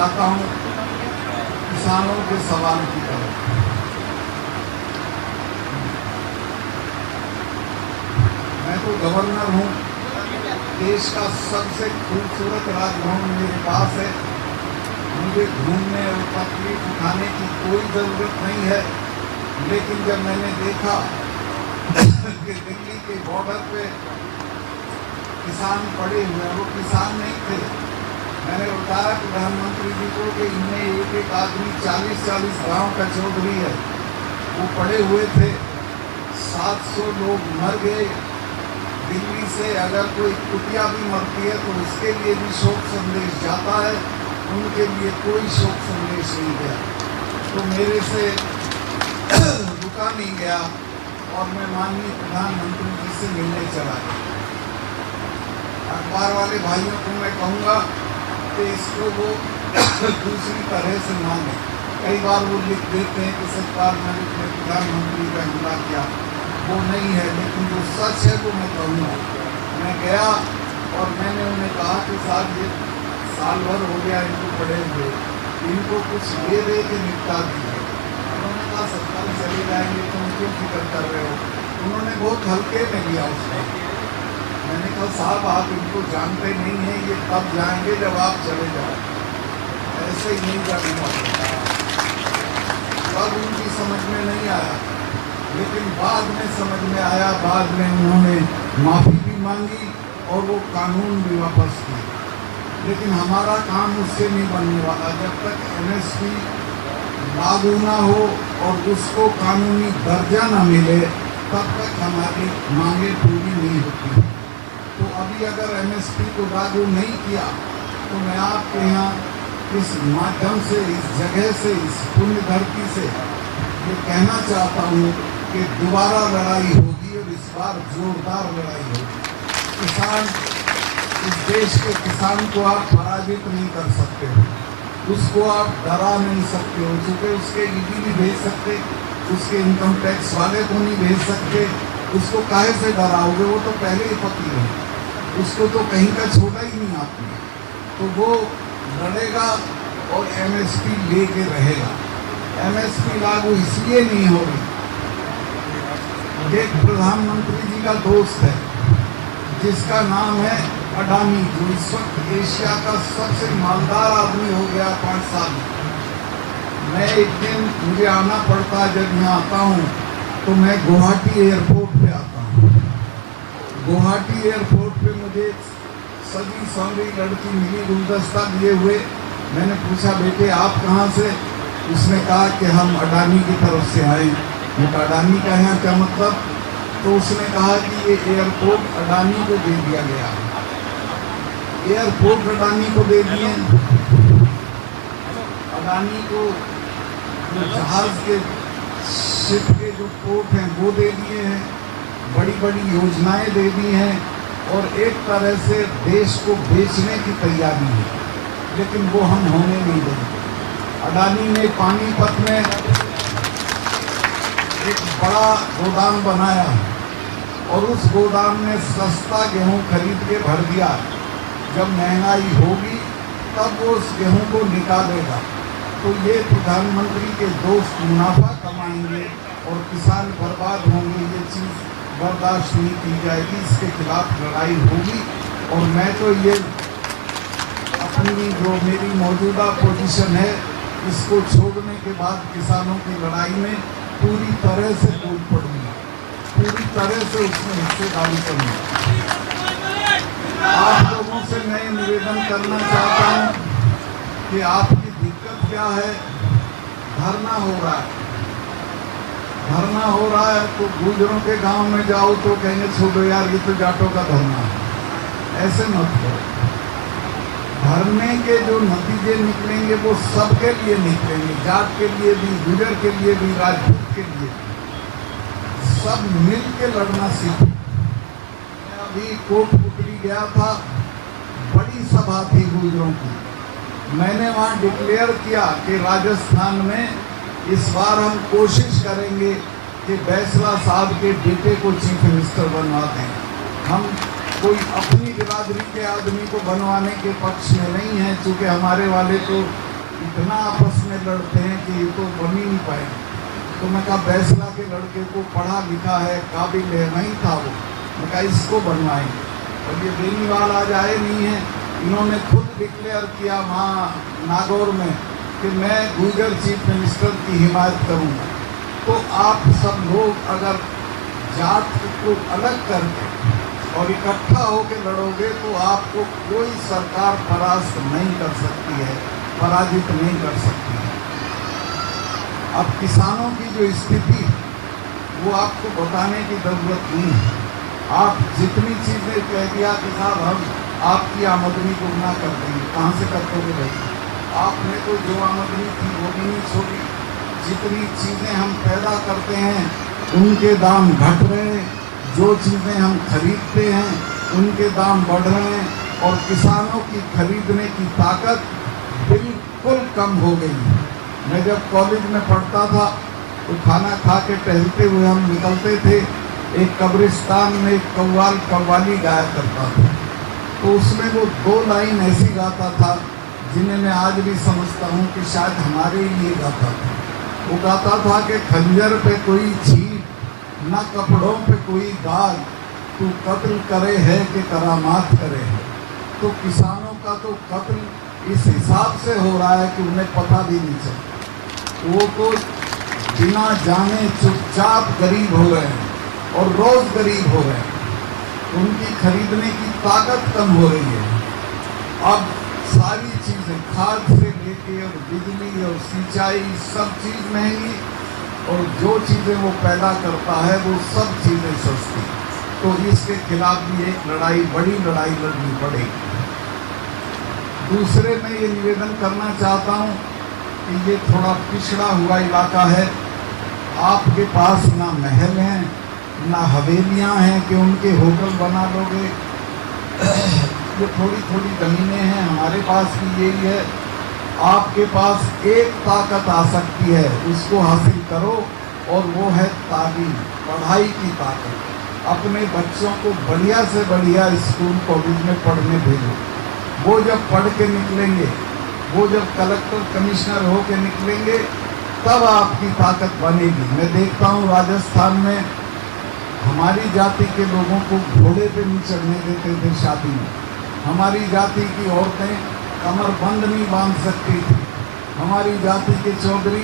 जाता हूँ किसानों के सवाल की तरफ। मैं तो गवर्नर हूँ, देश का सबसे खूबसूरत राजभवन मेरे पास है। मुझे घूमने और तकलीफ उठाने की कोई ज़रूरत नहीं है। लेकिन जब मैंने देखा कि दिल्ली के बॉर्डर पे किसान पड़े हुए हैं, वो किसान नहीं थे। मैंने बताया प्रधानमंत्री जी को कि इनमें एक एक आदमी 40-40 गांव का चौधरी है, वो पड़े हुए थे। 700 लोग मर गए। दिल्ली से अगर कोई कुटिया भी मरती है तो उसके लिए भी शोक संदेश जाता है, उनके लिए कोई शोक संदेश नहीं गया। तो मेरे से रुका नहीं गया और मैं माननीय प्रधानमंत्री जी से मिलने चला गया। अखबार वाले भाइयों को मैं कहूँगा कि इसको वो दूसरी तरह से माने। कई बार वो लिख देते हैं कि सरकार ने प्रधानमंत्री का हमला किया, वो नहीं है। लेकिन जो सच है वो मैं कहूँगा। मैं गया और मैंने उन्हें कहा कि साहब ये साल भर हो गया इनको पड़े हुए, इनको कुछ ले दे के निपटा दीजिए। उन्होंने कहा सरकार चले जाएंगे, तुम क्यों फिक्र कर रहे हो। उन्होंने बहुत हल्के में लिया उसको। मैंने कहा साहब आप इनको जानते नहीं हैं, ये तब जाएंगे जब आप चले जाओ, ऐसे ही नहीं जाने वाले। तब उनकी समझ में नहीं आया, लेकिन बाद में समझ में आया। बाद में उन्होंने माफ़ी भी मांगी और वो कानून भी वापस किया। लेकिन हमारा काम उससे नहीं बनने वाला। जब तक MSP लागू ना हो और उसको कानूनी दर्जा ना मिले, तब तक हमारी मांगे पूरी नहीं होती। तो अभी अगर MSP को लागू नहीं किया तो मैं आपके यहाँ इस माध्यम से, इस जगह से, इस पुण्य धरती से ये कहना चाहता हूँ कि दोबारा लड़ाई होगी और इस बार जोरदार लड़ाई होगी। किसान, इस देश के किसान को आप पराजित नहीं कर सकते हो, उसको आप डरा नहीं सकते हो। चूँकि उसके ED नहीं भेज सकते, उसके इनकम टैक्स वाले को नहीं भेज सकते, उसको काहे से डराओगे। वो तो पहले ही फकीर है, उसको तो कहीं का छोड़ा ही नहीं आपने। तो वो लड़ेगा और MSP लेके रहेगा। MSP लागू इसलिए नहीं होगी, एक प्रधानमंत्री जी का दोस्त है जिसका नाम है अडानी, जो इस वक्त एशिया का सबसे मालदार आदमी हो गया 5 साल में। मैं एक दिन मुझे आना पड़ता है, जब यहाँ आता हूँ तो मैं गुवाहाटी एयरपोर्ट पे आता हूँ। गुवाहाटी एयरपोर्ट पे मुझे सजी सौंदरी लड़की मिली, गुलदस्ता लिए हुए। मैंने पूछा बेटे आप कहाँ से। उसने कहा कि हम अडानी की तरफ से आए। मैं कहा अडानी का यहाँ क्या मतलब। तो उसने कहा कि ये एयरपोर्ट अडानी को दे दिया गया। एयरपोर्ट अडानी को दे दिए, अडानी को जो जहाज के, शिप के जो पोर्ट हैं वो दे दिए हैं, बड़ी बड़ी योजनाएं दे दी हैं और एक तरह से देश को बेचने की तैयारी है। लेकिन वो हम होने नहीं देंगे। अडानी ने पानीपत में एक बड़ा गोदाम बनाया और उस गोदाम में सस्ता गेहूं खरीद के भर दिया। जब महंगाई होगी तब वो उस गेहूं को निकालेगा। तो ये प्रधानमंत्री के दोस्त मुनाफा कमाएंगे और किसान बर्बाद होंगे। ये चीज़ बर्दाश्त नहीं की जाएगी, इसके खिलाफ लड़ाई होगी। और मैं तो ये अपनी जो मेरी मौजूदा पोजीशन है, इसको छोड़ने के बाद किसानों की लड़ाई में पूरी तरह से कूद पड़ूंगा, पूरी तरह से उसमें हिस्सेदारी करूँगा। आप लोगों से मैं निवेदन करना चाहता हूँ कि आपकी दिक्कत क्या है। धरना हो रहा है, धरना हो रहा है तो गुजरों के गांव में जाओ तो कहेंगे छोड़ो यार ये तो जाटों का धरना है। ऐसे मत करो। धरने के जो नतीजे निकलेंगे वो सबके लिए निकलेंगे, जाट के लिए भी, गुजर के लिए भी, राजपूत के लिए भी। सब मिल के लड़ना सीखो। मैं अभी कोटपुतली गया था, बड़ी सभा थी गुजरों की। मैंने वहाँ डिक्लेयर किया कि राजस्थान में इस बार हम कोशिश करेंगे कि बैसला साहब के बेटे को चीफ मिनिस्टर बनवा दें। हम कोई अपनी बिरादरी के आदमी को बनवाने के पक्ष में नहीं है, चूँकि हमारे वाले तो इतना आपस में लड़ते हैं कि ये तो बन ही नहीं पाएंगे। तो मैं कहा बैसला के लड़के को पढ़ा लिखा है, काबिल है, नहीं था वो, मैं कहा इसको बनवाएंगे। और ये बेनीवाल आज आए नहीं है, इन्होंने खुद डिक्लेयर किया वहाँ नागौर में कि मैं गुर्जर चीफ मिनिस्टर की हिमायत करूँगा। तो आप सब लोग अगर जात को अलग करके और इकट्ठा होकर लड़ोगे तो आपको कोई सरकार परास्त नहीं कर सकती है, पराजित नहीं कर सकती है। अब किसानों की जो स्थिति वो आपको बताने की जरूरत नहीं है। आप जितनी चीज़ें कह दिया कि साहब हम आपकी आमदनी को गुना कर देंगे, कहाँ से कर दोगे भाई? आपने तो जो आमदनी थी वो भी नहीं छोड़ी। जितनी चीज़ें हम पैदा करते हैं उनके दाम घट रहे हैं, जो चीज़ें हम खरीदते हैं उनके दाम बढ़ रहे हैं, और किसानों की खरीदने की ताकत बिल्कुल कम हो गई। मैं जब कॉलेज में पढ़ता था तो खाना खा के टहलते हुए हम निकलते थे, एक कब्रिस्तान में एक कव्वाल कव्वाली गाया करता था। तो उसमें वो 2 लाइन ऐसी गाता था जिन्हें मैं आज भी समझता हूँ कि शायद हमारे लिए गाता था। वो गाता था कि खंजर पे कोई छींट, न कपड़ों पे कोई दाग, तू कत्ल करे है कि करामात करे है। तो किसानों का तो कत्ल इस हिसाब से हो रहा है कि उन्हें पता भी नहीं चलता। वो तो बिना जाने चुपचाप गरीब हो रहे हैं और रोज गरीब हो रहे हैं। उनकी खरीदने की ताकत कम हो रही है। अब सारी चीज़ें खाद से लेके और बिजली और सिंचाई सब चीज़ महंगी, और जो चीज़ें वो पैदा करता है वो सब चीज़ें सस्ती। तो इसके खिलाफ भी एक लड़ाई, बड़ी लड़ाई लड़नी पड़ेगी। दूसरे मैं ये निवेदन करना चाहता हूँ कि ये थोड़ा पिछड़ा हुआ इलाका है। आपके पास ना महल हैं ना हवेलियाँ हैं कि उनके होटल बना लोगे। ये थोड़ी थोड़ी ज़मीनें हैं, हमारे पास भी यही है। आपके पास एक ताकत आ सकती है, उसको हासिल करो, और वो है तालीम, पढ़ाई की ताकत। अपने बच्चों को बढ़िया से बढ़िया स्कूल कॉलेज में पढ़ने भेजो। वो जब पढ़ के निकलेंगे, वो जब कलेक्टर कमिश्नर हो के निकलेंगे, तब आपकी ताकत बनेगी। मैं देखता हूँ राजस्थान में हमारी जाति के लोगों को घोड़े पे नहीं चढ़ने देते थे शादी में। हमारी जाति की औरतें कमर बंद नहीं बांध सकती थी। हमारी जाति के चौधरी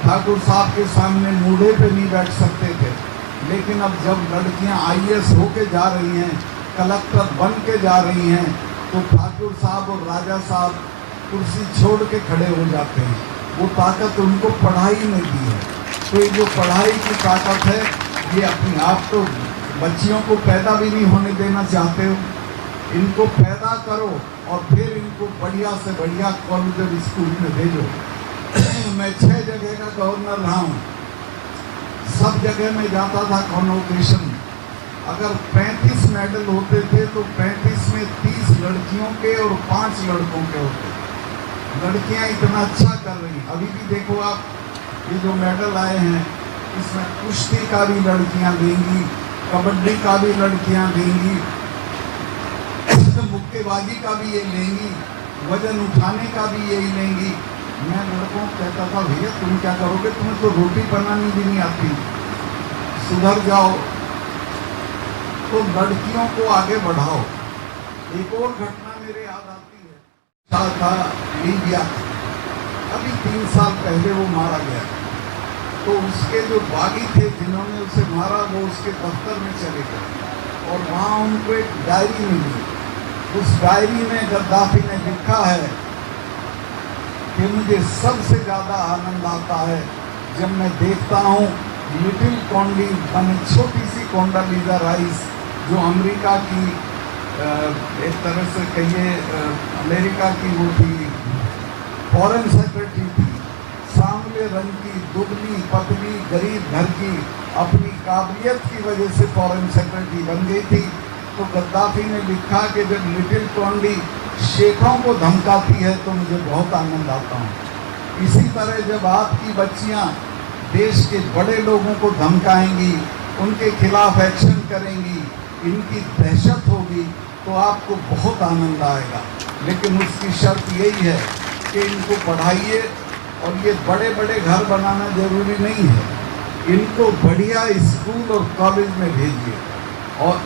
ठाकुर साहब के सामने मूढ़े पे नहीं बैठ सकते थे। लेकिन अब जब लड़कियां IAS होके जा रही हैं, कलेक्टर बन के जा रही हैं, तो ठाकुर साहब और राजा साहब कुर्सी छोड़ के खड़े हो जाते हैं। वो ताकत उनको पढ़ाई ने दी है। तो ये जो पढ़ाई की ताकत है, ये अपने आप तो बच्चियों को पैदा भी नहीं होने देना चाहते हो, इनको पैदा करो और फिर इनको बढ़िया से बढ़िया कॉलेज और स्कूल में भेजो। मैं 6 जगह का गवर्नर रहा हूँ, सब जगह में जाता था कॉन्वोकेशन। अगर 35 मेडल होते थे तो 35 में 30 लड़कियों के और 5 लड़कों के होते। लड़कियाँ इतना अच्छा कर रही हैं। अभी भी देखो आप, ये जो मेडल आए हैं इसमें कुश्ती का भी लड़कियां देंगी, कबड्डी का भी लड़कियां देंगी, मुक्केबाजी का भी ये लेंगी, वजन उठाने का भी यही लेंगी। मैं लड़कों को कहता था, भैया तुम क्या करोगे, तुम्हें तो रोटी बनानी भी नहीं आती, सुधर जाओ। तो लड़कियों को आगे बढ़ाओ। एक और घटना मेरे याद आती है, था लीबिया, अभी 3 साल पहले वो मारा गया। तो उसके जो बागी थे जिन्होंने उसे मारा, वो उसके दफ्तर में चले गए और वहाँ उनको एक डायरी मिली। उस डायरी में गद्दाफी ने लिखा है कि मुझे सबसे ज़्यादा आनंद आता है जब मैं देखता हूँ लिटिल कॉन्डी, यानी छोटी सी कोंडालीजा राइस, जो अमेरिका की एक तरह से कहिए अमेरिका की वो थी, फॉरेन सेक्रेटरी थी, सांवले रंग की, दुबली पतली, गरीब घर की, अपनी काबिलियत की वजह से फॉरेन सेक्रेटरी बन गई थी। तो गद्दाफी ने लिखा कि जब लिटिल कॉन्डी शेखों को धमकाती है तो मुझे बहुत आनंद आता हूँ। इसी तरह जब आपकी बच्चियाँ देश के बड़े लोगों को धमकाएंगी, उनके खिलाफ एक्शन करेंगी, इनकी दहशत होगी, तो आपको बहुत आनंद आएगा। लेकिन उसकी शर्त यही है कि इनको पढ़ाइए, और ये बड़े बड़े घर बनाना जरूरी नहीं है, इनको बढ़िया स्कूल और कॉलेज में भेजिए। और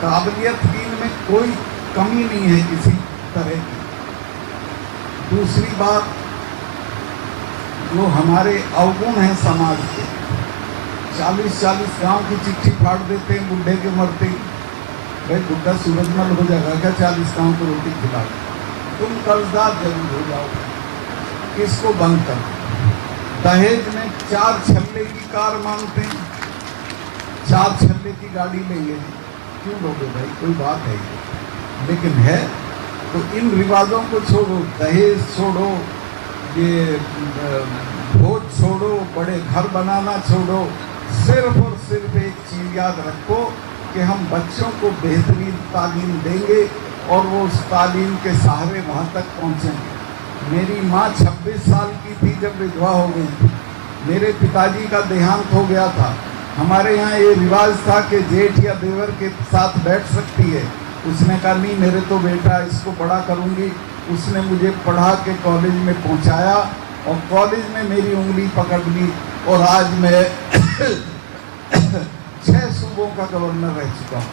काबिलियत की इनमें कोई कमी नहीं है किसी तरह की। दूसरी बात, जो हमारे अवगुण हैं समाज के, 40-40 गांव की चिट्ठी फाड़ देते हैं बुढ़े के मरते ही। भाई बुढ़ा सूरजमल हो जाएगा क्या 40 गांव को रोटी खिला? तुम कर्जदार जरूर हो जाओगे। इसको बंद कर। दहेज में 4 छल्ले की कार मांगते हैं, 4 छल्ले की गाड़ी लेंगे। क्यों लोगे भाई? कोई बात है ये? लेकिन है तो इन रिवाजों को छोड़ो, दहेज छोड़ो, ये भोज छोड़ो, बड़े घर बनाना छोड़ो। सिर्फ और सिर्फ एक चीज याद रखो कि हम बच्चों को बेहतरीन तालीम देंगे और वो उस तालीम के सहारे वहाँ तक पहुँचेंगे। मेरी माँ 26 साल की थी जब विधवा हो गई थी। मेरे पिताजी का देहांत हो गया था। हमारे यहाँ ये रिवाज था कि जेठ या देवर के साथ बैठ सकती है। उसने कहा नहीं, मेरे तो बेटा, इसको बड़ा करूँगी। उसने मुझे पढ़ा के कॉलेज में पहुँचाया और कॉलेज में मेरी उंगली पकड़ ली और आज मैं 6 सूबों का गवर्नर रह चुका हूँ,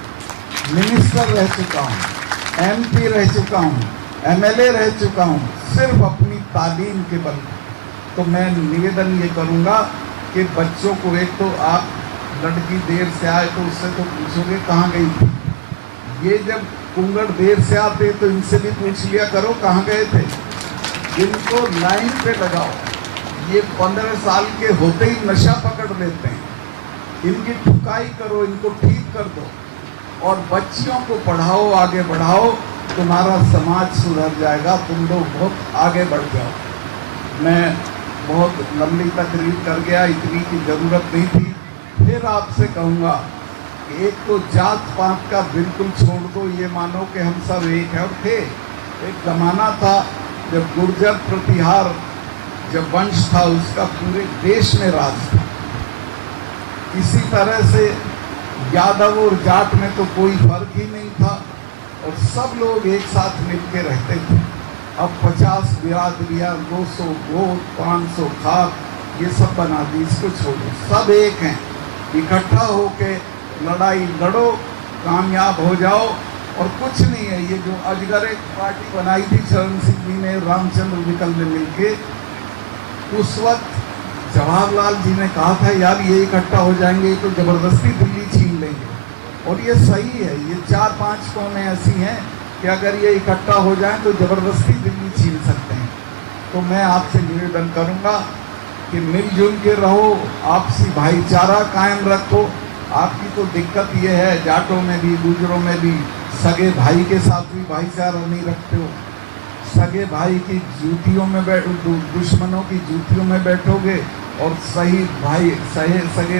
मिनिस्टर रह चुका हूँ, MP रह चुका हूँ, MLA रह चुका हूँ, सिर्फ अपनी तालीम के बल। तो मैं निवेदन ये करूँगा कि बच्चों को, एक तो आप लड़की देर से आए तो उससे तो पूछोगे कहाँ गई थी। ये जब कुंगड़ देर से आते तो इनसे भी पूछ लिया करो कहाँ गए थे। इनको लाइन पे लगाओ। ये 15 साल के होते ही नशा पकड़ लेते हैं। इनकी ठुकाई करो, इनको ठीक कर दो और बच्चियों को पढ़ाओ, आगे बढ़ाओ। तुम्हारा समाज सुधर जाएगा, तुम लोग बहुत आगे बढ़ जाओ। मैं बहुत लंबी तकरीर कर गया, इतनी की ज़रूरत नहीं थी। फिर आपसे कहूँगा, एक तो जात पात का बिल्कुल छोड़ दो, ये मानो कि हम सब एक हैं। और थे, एक ज़माना था जब गुर्जर प्रतिहार जब वंश था, उसका पूरे देश में राज था। इसी तरह से यादव और जाट में तो कोई फर्क ही नहीं था और सब लोग एक साथ मिलके रहते थे। अब 50 बिरादरियाँ, 200 गोत, 500 खाक, ये सब बना दी। इसको छोड़ो, सब एक हैं। इकट्ठा होके लड़ाई लड़ो, कामयाब हो जाओ। और कुछ नहीं है, ये जो अजगर एक पार्टी बनाई थी चरण सिंह जी ने, रामचंद्र विकल ने मिलके, उस वक्त जवाहरलाल जी ने कहा था यार ये इकट्ठा हो जाएंगे तो जबरदस्ती दिल्ली छीन लेंगे। और ये सही है, ये 4-5 कौमें ऐसी हैं कि अगर ये इकट्ठा हो जाएं तो जबरदस्ती दिल्ली छीन सकते हैं। तो मैं आपसे निवेदन करूंगा कि मिलजुल के रहो, आपसी भाईचारा कायम रखो। आपकी तो दिक्कत ये है, जाटों में भी, गुजरों में भी, सगे भाई के साथ भी भाईचारा नहीं रखते हो। सगे भाई की जूतियों में दुश्मनों की जूतियों में बैठोगे और सगे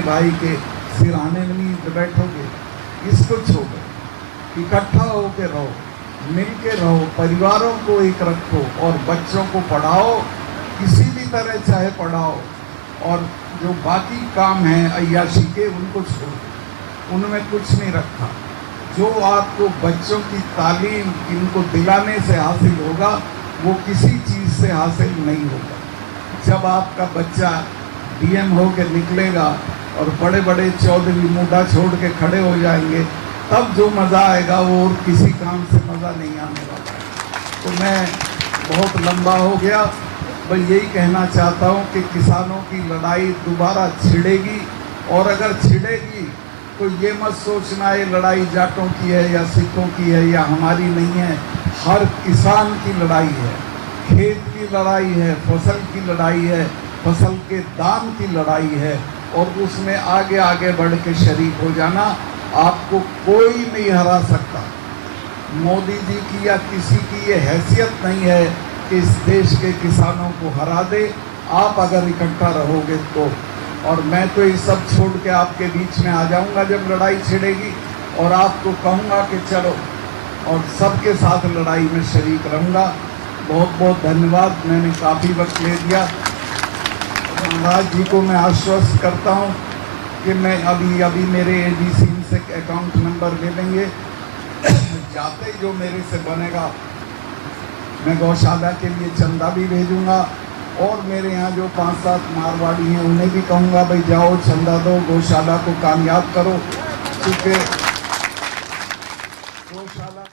भाई के सिरहाने में नहीं बैठोगे। इसको छोड़ो, इकट्ठा होके रहो, मिल के रहो, परिवारों को एक रखो और बच्चों को पढ़ाओ, किसी भी तरह चाहे पढ़ाओ। और जो बाकी काम हैं अय्याशी के, उनको छोड़ो, उनमें कुछ नहीं रखा। जो आपको बच्चों की तालीम इनको दिलाने से हासिल होगा, वो किसी चीज़ से हासिल नहीं होगा। जब आपका बच्चा DM हो के निकलेगा और बड़े बड़े चौधरी मुंडा छोड़ के खड़े हो जाएंगे, तब जो मज़ा आएगा वो और किसी काम से मज़ा नहीं आने वाला। तो मैं बहुत लंबा हो गया, बस यही कहना चाहता हूँ कि किसानों की लड़ाई दोबारा छिड़ेगी। और अगर छिड़ेगी तो ये मत सोचना ये लड़ाई जाटों की है या सिखों की है या हमारी नहीं है। हर किसान की लड़ाई है, खेत की लड़ाई है, फसल की लड़ाई है, फसल के दाम की लड़ाई है। और उसमें आगे आगे बढ़ के शरीक हो जाना। आपको कोई नहीं हरा सकता। मोदी जी की या किसी की ये हैसियत नहीं है कि इस देश के किसानों को हरा दे। आप अगर इकट्ठा रहोगे तो। और मैं तो ये सब छोड़ के आपके बीच में आ जाऊंगा जब लड़ाई छिड़ेगी और आपको कहूंगा कि चलो, और सबके साथ लड़ाई में शरीक रहूंगा। बहुत बहुत धन्यवाद, मैंने काफ़ी वक्त ले दिया। महाराज जी को मैं आश्वस्त करता हूं कि मैं अभी मेरे ADC से अकाउंट नंबर ले लेंगे। जाते जो मेरे से बनेगा मैं गौशाला के लिए चंदा भी भेजूंगा। और मेरे यहाँ जो 5-7 मारवाड़ी हैं उन्हें भी कहूँगा भाई जाओ चंदा दो, गौशाला को कामयाब करो, क्योंकि गौशाला